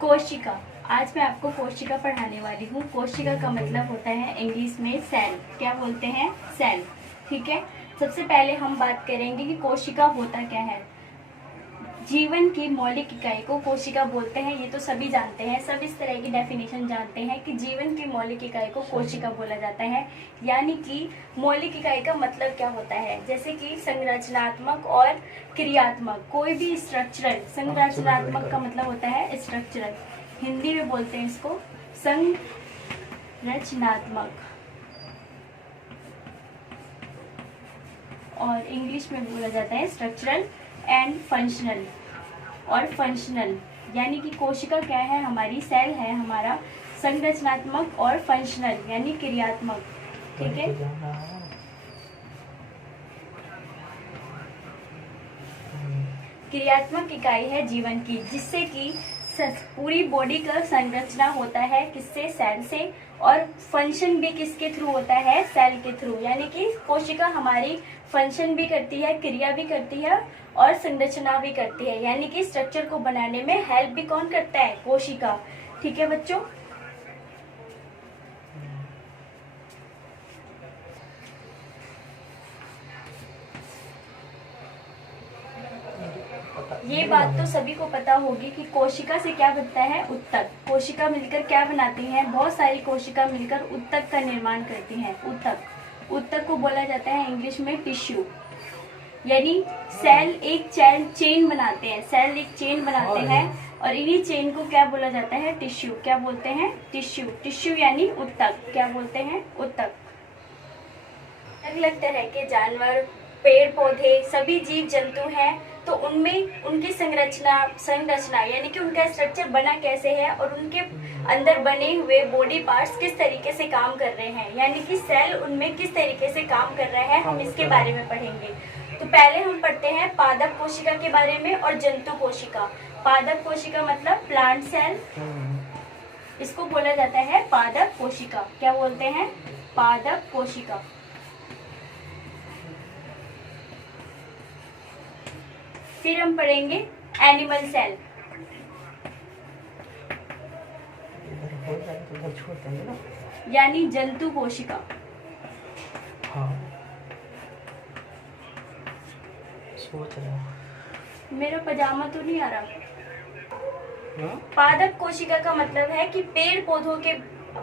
कोशिका। आज मैं आपको कोशिका पढ़ाने वाली हूँ। कोशिका का मतलब होता है इंग्लिश में सेल। क्या बोलते हैं? सेल। ठीक है। सबसे पहले हम बात करेंगे कि कोशिका होता क्या है। जीवन की मौलिक इकाई को कोशिका बोलते हैं, ये तो सभी जानते हैं। सब इस तरह की डेफिनेशन जानते हैं कि जीवन की मौलिक इकाई को कोशिका बोला जाता है। यानी कि मौलिक इकाई का मतलब क्या होता है, जैसे कि संरचनात्मक और क्रियात्मक। कोई भी स्ट्रक्चरल, संरचनात्मक का मतलब होता है स्ट्रक्चरल, हिंदी में बोलते हैं इसको संरचनात्मक, और इंग्लिश में बोला जाता है स्ट्रक्चरल एंड फंक्शनल। और फंक्शनल यानी कि कोशिका क्या है, हमारी सेल है हमारा, संरचनात्मक और फंक्शनल यानी क्रियात्मक। ठीक है। क्रियात्मक इकाई है जीवन की, जिससे कि पूरी बॉडी का संरचना होता है किससे? सेल से। और फंक्शन भी किसके थ्रू होता है? सेल के थ्रू। यानी कि कोशिका हमारी फंक्शन भी करती है, क्रिया भी करती है और संरचना भी करती है। यानी कि स्ट्रक्चर को बनाने में हेल्प भी कौन करता है? कोशिका। ठीक है बच्चों। ये बात तो सभी को पता होगी कि कोशिका से क्या बनता है? उत्तक। कोशिका मिलकर क्या बनाती हैं? बहुत सारी कोशिका मिलकर उत्तक का निर्माण करती हैं। उत्तक। उत्तक को बोला जाता है इंग्लिश में टिश्यू। यानी सेल एक चेन बनाते हैं, सेल एक चेन बनाते हैं और इन्हीं चेन को क्या बोला जाता है? टिश्यू। क्या बोलते हैं? टिश्यू। टिश्यू यानी उत्तक। क्या बोलते हैं? उत्तक। अलग अलग तरह के जानवर, पेड़ पौधे, सभी जीव जंतु हैं, तो उनमें उनकी संरचना यानी कि उनका स्ट्रक्चर बना कैसे है और उनके अंदर बने हुए बॉडी पार्ट्स किस तरीके से काम कर रहे हैं, यानी कि सेल उनमें किस तरीके से काम कर रहे हैं, हम इसके बारे में पढ़ेंगे। तो पहले हम पढ़ते हैं पादप कोशिका के बारे में और जंतु कोशिका। पादप कोशिका मतलब प्लांट सेल, इसको बोला जाता है पादप कोशिका। क्या बोलते हैं? पादप कोशिका। फिर हम पढ़ेंगे एनिमल सेल, यानी जंतु कोशिका। सोच रहा मेरा पजामा तो नहीं आ रहा। पादप कोशिका का मतलब है कि पेड़ पौधों के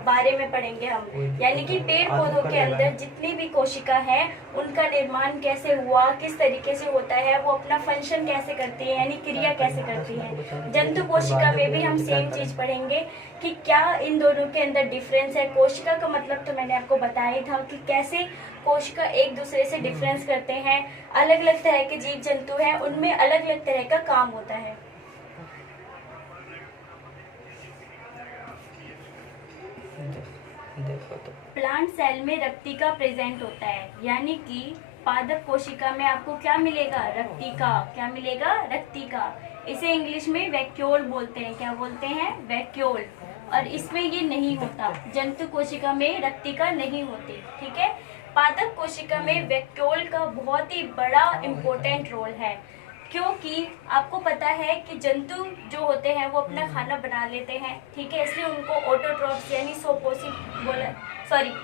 बारे में पढ़ेंगे हम, यानी कि पेड़ पौधों के अंदर जितनी भी कोशिका है उनका निर्माण कैसे हुआ, किस तरीके से होता है, वो अपना फंक्शन कैसे करती है, यानी क्रिया कैसे करती है। जंतु कोशिका में भी हम सेम चीज पढ़ेंगे कि क्या इन दोनों के अंदर डिफरेंस है। कोशिका का मतलब तो मैंने आपको बताया था कि कैसे कोशिका एक दूसरे से डिफरेंस करते हैं। अलग अलग तरह के जीव जंतु हैं, उनमें अलग अलग तरह का काम होता है। प्लांट सेल में रक्तिका प्रेजेंट होता है, यानी कि पादप कोशिका में आपको क्या मिलेगा? रक्तिका। क्या मिलेगा? रक्तिका। इसे इंग्लिश में वैक्यूल बोलते हैं। क्या बोलते हैं? वैक्यूल। और इसमें ये नहीं होता, जंतु कोशिका में रक्तिका नहीं होती। ठीक है। पादप कोशिका में वैक्यूल का बहुत ही बड़ा इम्पोर्टेंट रोल है, क्योंकि आपको पता है कि जंतु जो होते हैं वो अपना खाना बना लेते हैं। ठीक है। इसलिए उनको ऑटोट्रॉप्स यानी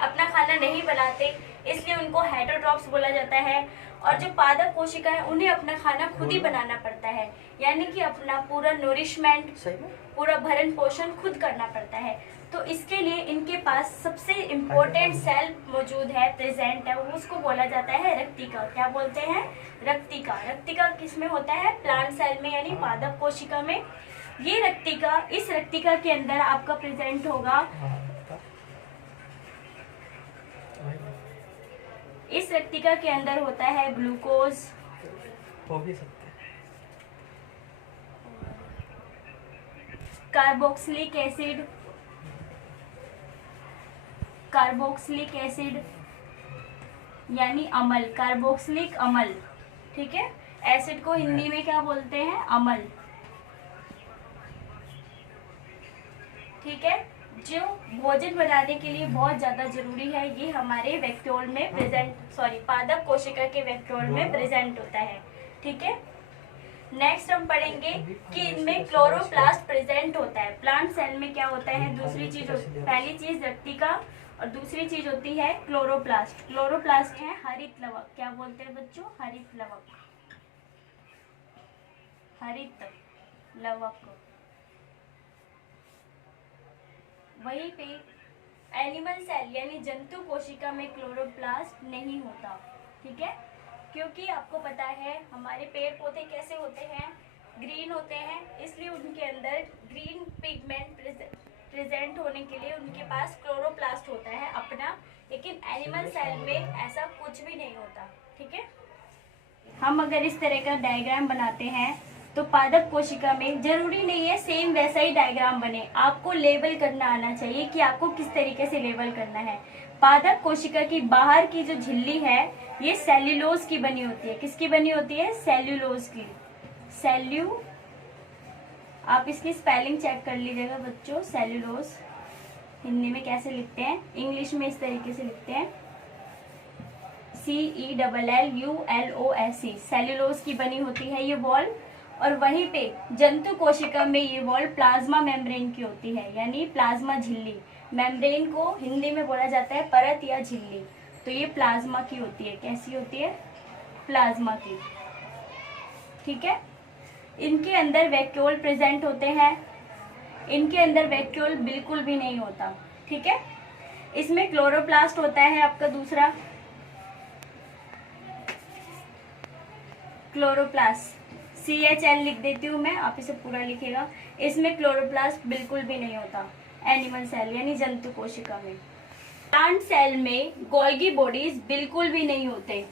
अपना खाना नहीं बनाते, इसलिए उनको हेटरोट्रॉप्स बोला जाता है। और जो पादप कोशिका है उन्हें अपना खाना खुद ही बनाना पड़ता है, यानी कि अपना पूरा नोरिशमेंट, पूरा भरण पोषण खुद करना पड़ता है। तो इसके लिए इनके पास सबसे इम्पोर्टेंट सेल मौजूद है, प्रेजेंट है, उसको बोला जाता है रक्तिका। क्या बोलते हैं? रक्तिका। रक्तिका किसमें होता है? प्लांट सेल में, यानी पादप कोशिका में। ये रक्तिका, इस रक्तिका के अंदर आपका प्रेजेंट होगा, इस रक्तिका के अंदर होता है ग्लूकोज, हो भी सकता है, कार्बोक्सिलिक एसिड, कार्बोक्सिलिक एसिड यानी अम्ल, कार्बोक्सिलिक अम्ल। ठीक है। एसिड को हिंदी में क्या बोलते हैं? अम्ल। ठीक है। जो भोजन बनाने के लिए बहुत ज्यादा जरूरी है, ये हमारे वैक्यूल में पादप कोशिका के वैक्यूल में प्रेजेंट होता है। ठीक है। नेक्स्ट हम पढ़ेंगे कि इनमें क्लोरोप्लास्ट प्रेजेंट होता है। में क्या होता है, दूसरी चीज, पहली चीज रक्तिका और दूसरी चीज होती है क्लोरोप्लास्ट। क्लोरोप्लास्ट है हरित लवक। क्या बोलते हैं बच्चों, हरित लवक, हरित लवक। वहीं पे एनिमल सेल यानी जंतु कोशिका में क्लोरोप्लास्ट नहीं होता, ठीक है, क्योंकि आपको पता है हमारे पेड़ पौधे कैसे होते हैं, ग्रीन होते हैं, इसलिए उनके अंदर ग्रीन पिगमेंट प्रेजेंट होने के लिए उनके पास क्लोरोप्लास्ट होता है अपना, लेकिन एनिमल सेल में ऐसा कुछ भी नहीं होता, ठीक है। हम अगर इस तरह का डायग्राम बनाते हैं तो पादप कोशिका में जरूरी नहीं है सेम वैसा ही डायग्राम बने, आपको लेबल करना आना चाहिए कि आपको किस तरीके से लेबल करना है। पादप कोशिका की बाहर की जो झिल्ली है ये सेल्यूलोज की बनी होती है। किसकी बनी होती है, सेल्यूलोज की। आप इसकी स्पेलिंग चेक कर लीजिएगा बच्चों, सेल्यूलोज हिंदी में कैसे लिखते हैं, इंग्लिश में इस तरीके से लिखते हैं CELLULOS, सेल्यूलोज की बनी होती है ये वॉल। और वहीं पे जंतु कोशिका में ये वॉल प्लाज्मा मेम्ब्रेन की होती है, यानी प्लाज्मा झिल्ली। मेम्ब्रेन को हिंदी में बोला जाता है परत या झिल्ली, तो ये प्लाज्मा की होती है। कैसी होती है, प्लाज्मा की, ठीक है। इनके अंदर वैक्यूल प्रेजेंट होते हैं, इनके अंदर वैक्यूल बिल्कुल भी नहीं होता, ठीक है। इसमें क्लोरोप्लास्ट होता है आपका दूसरा, क्लोरोप्लास्ट, CHL लिख देती हूँ मैं, आप इसे पूरा लिखेगा। इसमें क्लोरोप्लास्ट बिल्कुल भी नहीं होता एनिमल सेल यानी जंतु कोशिका में। प्लांट सेल में गोल्गी बॉडीज बिल्कुल भी नहीं होते,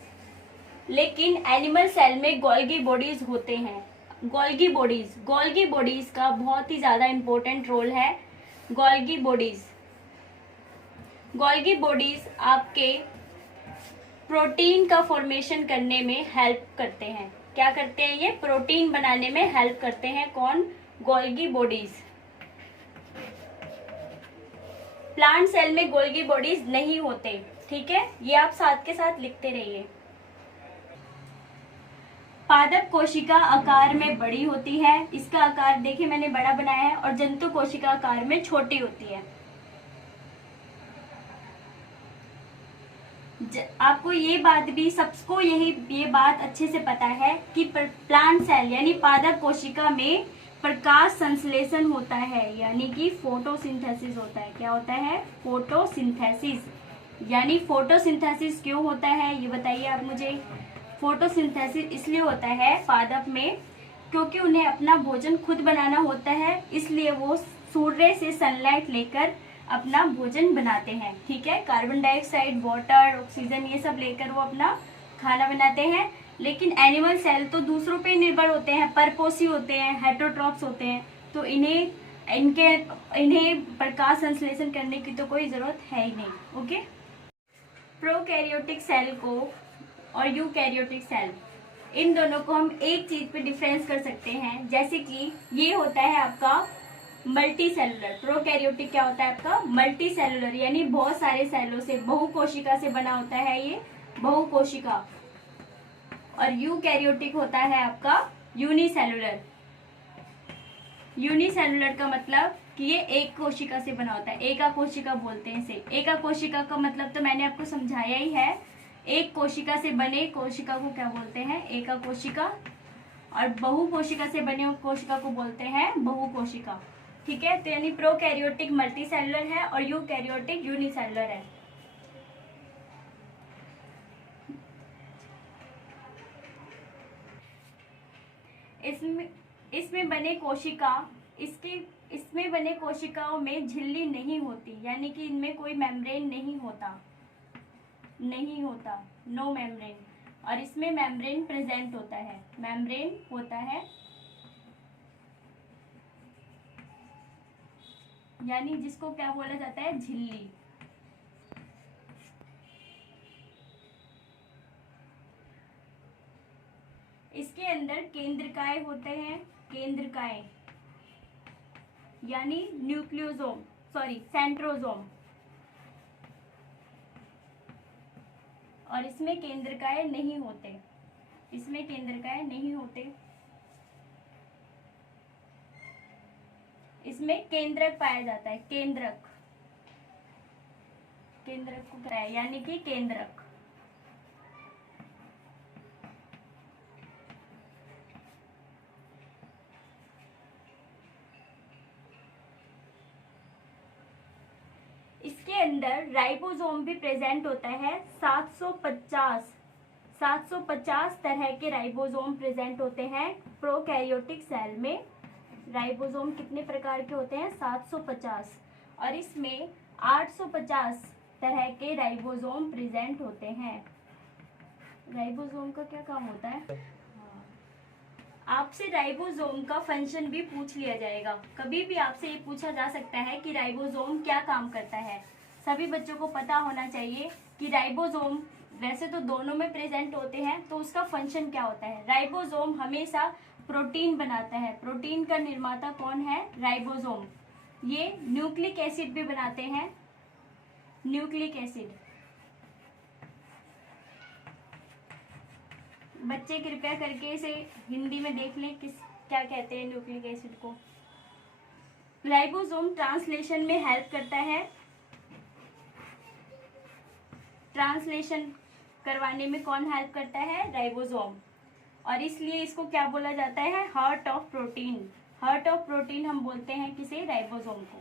लेकिन एनिमल सेल में गोल्गी बॉडीज होते हैं। गोल्गी बॉडीज का बहुत ही ज्यादा इंपॉर्टेंट रोल है। गोल्गी बॉडीज आपके प्रोटीन का फॉर्मेशन करने में हेल्प करते हैं। क्या करते हैं ये, प्रोटीन बनाने में हेल्प करते हैं। कौन, गोल्गी बॉडीज। प्लांट सेल में गोल्गी बॉडीज नहीं होते, ठीक है, ये आप साथ के साथ लिखते रहिए। पादप कोशिका आकार में बड़ी होती है, इसका आकार देखिए मैंने बड़ा बनाया है, और जंतु कोशिका आकार में छोटी होती है। आपको ये बात भी, सबको ये बात अच्छे से पता है कि प्लांट सेल यानी पादप कोशिका में प्रकाश संश्लेषण होता है, यानी कि फोटोसिंथेसिस होता है। क्या होता है, फोटोसिंथेसिस। यानी फोटोसिंथेसिस क्यों होता है ये बताइए आप मुझे। फोटोसिंथेसिस इसलिए होता है पादप में क्योंकि उन्हें अपना भोजन खुद बनाना होता है, इसलिए वो सूर्य से सनलाइट लेकर अपना भोजन बनाते हैं, ठीक है। कार्बन डाइऑक्साइड, वाटर, ऑक्सीजन ये सब लेकर वो अपना खाना बनाते हैं। लेकिन एनिमल सेल तो दूसरों पे निर्भर होते हैं, परपोषी होते हैं, हेटरोट्रॉप्स होते हैं, तो इन्हें प्रकाश संश्लेषण करने की तो कोई जरूरत है ही नहीं, ओके। प्रोकैरियोटिक सेल को और यूकैरियोटिक सेल, इन दोनों को हम एक चीज पे डिफरेंस कर सकते हैं, जैसे कि ये होता है आपका मल्टी सेलुलर। प्रोकैरियोटिक क्या होता है आपका, मल्टी सेलुलर, यानी बहुत सारे सेलों से, बहुकोशिका से बना होता है ये, बहुकोशिका। और यूकैरियोटिक होता है आपका यूनिसेलुलर। यूनिसेलुलर का मतलब कि ये एक कोशिका से बना होता है, एका कोशिका बोलते हैं इसे। एका कोशिका का मतलब तो मैंने आपको समझाया ही है, एक कोशिका से बने कोशिका को क्या बोलते हैं, एका कोशिका। और बहुकोशिका से बने कोशिका को बोलते हैं बहुकोशिका, ठीक है। तो यानी प्रोकैरियोटिक मल्टी सेलुलर है और यूकैरियोटिक यूनिसेलुलर है। इसमें बने कोशिकाओं में झिल्ली नहीं होती, यानी कि इनमें कोई मेम्ब्रेन नहीं होता, नो मेम्ब्रेन। और इसमें मेम्ब्रेन प्रेजेंट होता है, मेम्ब्रेन होता है, यानी जिसको क्या बोला जाता है, झिल्ली। इसके अंदर केंद्रकाय होते हैं, केंद्रकाय यानी सेंट्रोजोम। और इसमें केंद्रकाय नहीं होते, इसमें केंद्रक पाया जाता है, केंद्रक, केंद्रक को क्या है, यानी कि केंद्रक। इसके अंदर राइबोसोम भी प्रेजेंट होता है। 750 तरह के राइबोसोम प्रेजेंट होते हैं प्रोकैरियोटिक सेल में। राइबोसोम कितने प्रकार के होते हैं? 750। और इसमें 850 तरह के राइबोसोम प्रेजेंट होते हैं। राइबोसोम का क्या काम होता है? आपसे राइबोसोम का फंक्शन भी पूछ लिया जाएगा। कभी भी आपसे ये पूछा जा सकता है कि राइबोसोम क्या काम करता है। सभी बच्चों को पता होना चाहिए कि राइबोसोम वैसे तो दोनों में प्रेजेंट होते हैं, तो उसका फंक्शन क्या होता है। राइबोसोम हमेशा प्रोटीन बनाता है। प्रोटीन का निर्माता कौन है? राइबोसोम। ये न्यूक्लिक एसिड भी बनाते हैं, न्यूक्लिक एसिड। बच्चे कृपया करके इसे हिंदी में देख लें, क्या कहते हैं न्यूक्लिक एसिड को। राइबोसोम ट्रांसलेशन में हेल्प करता है। ट्रांसलेशन करवाने में कौन हेल्प करता है? राइबोसोम। और इसलिए इसको क्या बोला जाता है? Heart of protein. Heart of protein हम बोलते हैं किसे? राइबोसोम को।